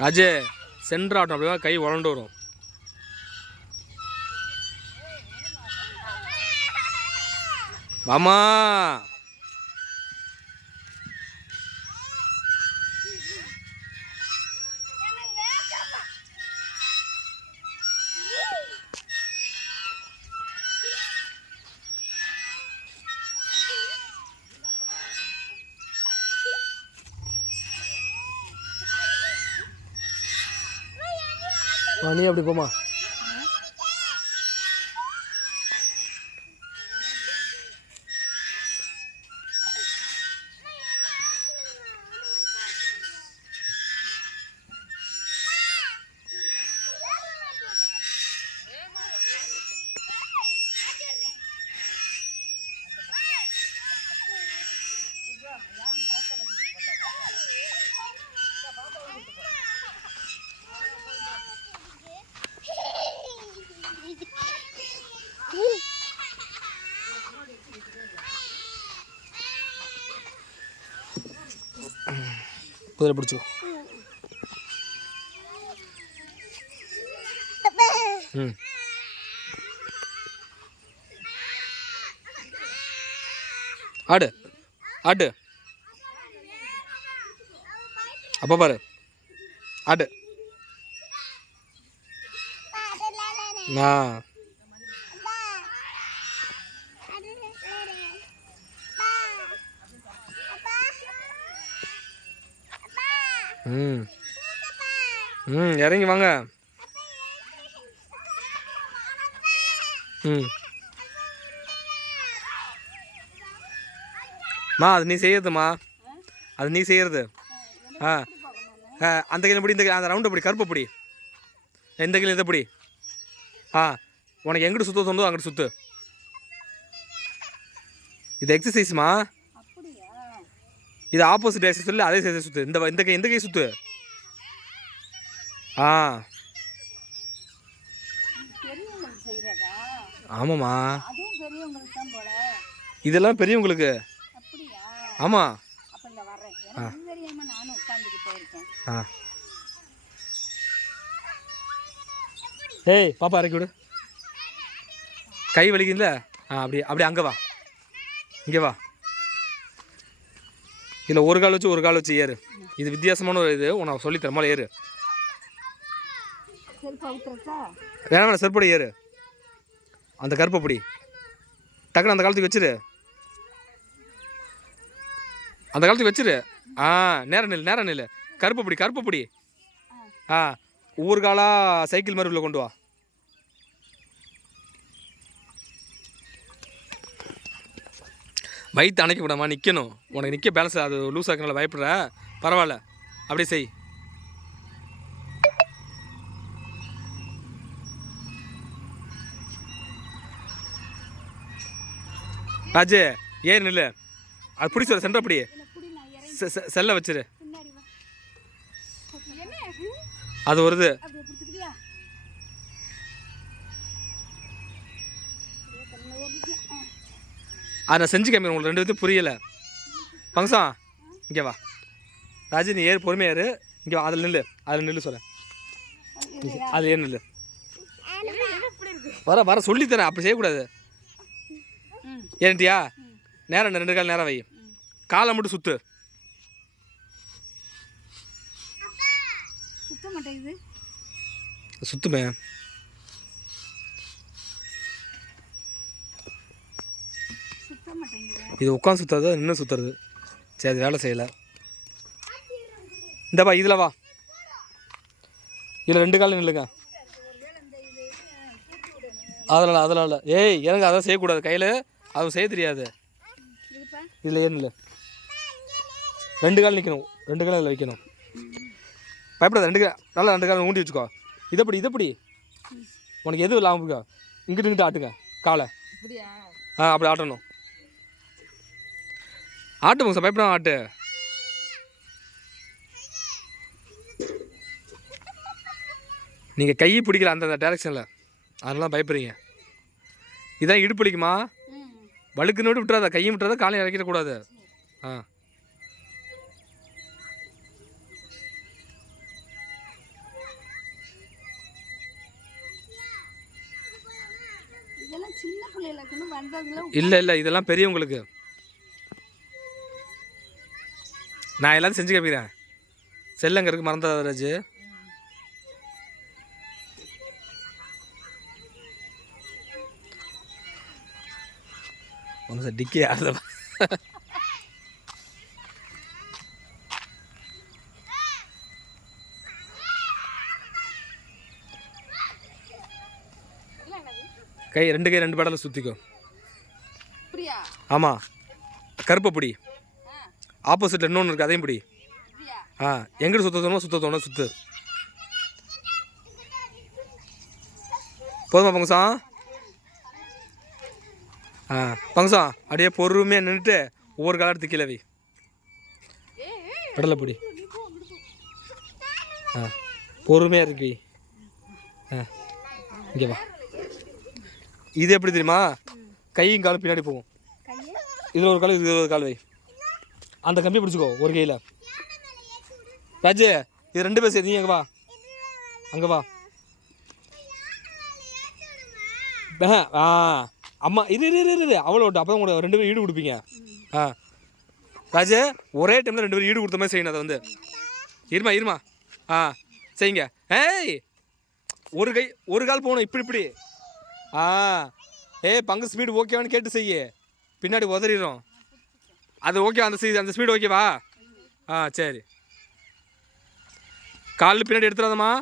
Raje centre ஆட்டம் அப்படியே கை உழண்டு வரும். வாமா நீ அப்படி போமா. குதிரை பிடிச்சிக்கோ. ம் ஆடு ஆடு அப்போ பாரு ஆடு. ம் ம் இறங்கி வாங்க. ம் அது நீ செய்யறதுமா, அது நீ செய்யறது. அந்த கையில் பிடி, இந்த அந்த ரவுண்டை பிடி, கருப்பை பிடி, எந்த கையில் இதை பிடி. உனக்கு எங்கிட்ட சுற்ற தோணுதோ அங்கிட்ட சுற்று. இது எக்ஸசைஸ்மா, இது ஆப்போசிட் எக்ஸசைஸ் இல்லை, அதே சேர்த்து சுற்று. இந்த கை எந்த கை சுற்று. ஆமாம்மா, இதெல்லாம் பெரியவங்களுக்கு. ஆமாம். ஏய் பாப்பா இறக்கி விடு. கை வலிக்குதுல்ல, அப்படி அப்படி அங்கே வா, இங்கே வா. இதில் ஒரு கால் வச்சு ஒரு கால் வச்சு ஏறு. இது வித்தியாசமான ஒரு இது, உனக்கு சொல்லித்தர மாதிரி ஏறு. வேணாம் செருப்படி ஏறு. அந்த கருப்பை பிடி, டக்குன்னு அந்த காலத்துக்கு வச்சிரு, அந்த காலத்துக்கு வச்சிரு. நேரம் நில், நேரம் நில். கருப்பை பிடி, கருப்பை பிடி. ஒவ்வொரு காலாக சைக்கிள் மாதிரி உள்ள கொண்டு வா. வயிற்று அணைக்க விடாமா, நிற்கணும். உனக்கு நிற்க பேலன்ஸ் அது லூஸ் ஆக்கனால பயப்படுற, பரவாயில்ல அப்படியே செய். ராஜு ஏன் நில்லு, அது பிடிச்சி வர சென்டர், அப்படி செல்ல வச்சிரு. அது வருது. அதை நான் செஞ்சு காமிக்கிறேன் உங்களுக்கு, ரெண்டு பேர்த்தும் புரியலை. ஃபங்க்ஷன் இங்கே வா ராஜு, நீ ஏறு, பொறுமையாக ஏறு. இங்கே வா, அதில் நில்லு, அதில் நில்லு சொல்ல, அதில் ஏன் நில்லு. வர வர சொல்லித்தரேன், அப்படி செய்யக்கூடாது. ஏன்ட்டியா நேரம், ரெண்டு கால் நேரம் வை, காலை மட்டும் சுற்று. சுத்துமே, இது உட்காந்து சுத்தாது, நின்று சுற்றுறது. சரி அது வேலை செய்யலை. இந்தப்பா இதில் வா, இதில் ரெண்டு காலில் நில்லுங்க. அதெல்லாம் அதெல்லாம் இல்லை. ஏய் எனக்கு அதான் செய்யக்கூடாது, கையில் அது செய்ய தெரியாது. இதில் ஏன் இல்லை, ரெண்டு கால் நிற்கணும், ரெண்டு காலம் இதில் வைக்கணும். பயப்படாத, ரெண்டு நல்லா ரெண்டு காலம் ஊண்டி வச்சுக்கோ. இதைப்படி உனக்கு எது இல்லாமல் இருக்கா, இங்கிட்டு இங்கிட்டு ஆட்டுங்க காலை. அப்படி ஆட்டணும். ஆட்டு சார், பயப்படாம ஆட்டு. நீங்கள் கையை பிடிக்கல அந்த டைரெக்ஷனில், அதெல்லாம் பயப்படுறீங்க. இதான் இடுப்பு பிடிக்குமா, வழுக்குன்னு விட்டுறாத, கையும் விட்டுறாத, காலையும் இறக்கிடக்கூடாது. இல்லை இதெல்லாம் பெரியவங்களுக்கு. நான் எல்லாத்தையும் செஞ்சு கேட்கிறேன். செல்லங்க இருக்கு மறந்துடாத ராஜு. ஒன்று சார் டிக்கே ஆடுத கை ரெண்டு படத்தில் சுற்றிக்கோ. ஆமாம், கருப்பை பிடி. ஆப்போசிட்டில் இன்னொன்று இருக்குது, அதையும் பிடி. எங்கிட்ட சுத்த தோணும் சுத்து. போதுமா பங்கசம்? பங்கசம் அப்படியே பொறுமையாக நின்றுட்டு ஒவ்வொரு காலம் எடுத்து கீழே வை. கடலை பிடி. பொறுமையாக இருக்கு. இங்கே வா. இது எப்படி தெரியுமா? கையும் காலும் பின்னாடி போகும். இதில் ஒரு கால், இதில் ஒரு கால் வை. அந்த கம்பி பிடிச்சிக்கோ ஒரு கையில். ராஜு இது 2 பேர் சேர்த்து அங்கே வா. அங்கே வா. அம்மா இது அவ்வளோ அப்போ தான் கூட 2 பேரும் ஈடு கொடுப்பீங்க. ராஜு ஒரே டைமில் 2 பேரும் ஈடு கொடுத்த மாதிரி செய்யணும். அதை வந்து இருமா செய்யுங்க. ஏய் ஒரு கால் போகணும். இப்படி பங்கு ஸ்பீடு ஓகேவான்னு கேட்டு செய்ய. பின்னாடி உதறிடும். அது ஓகே, அந்த ஸ்பீடு ஓகேவா? சரி. காலில் பின்னாடி எடுத்துடாதம்மா.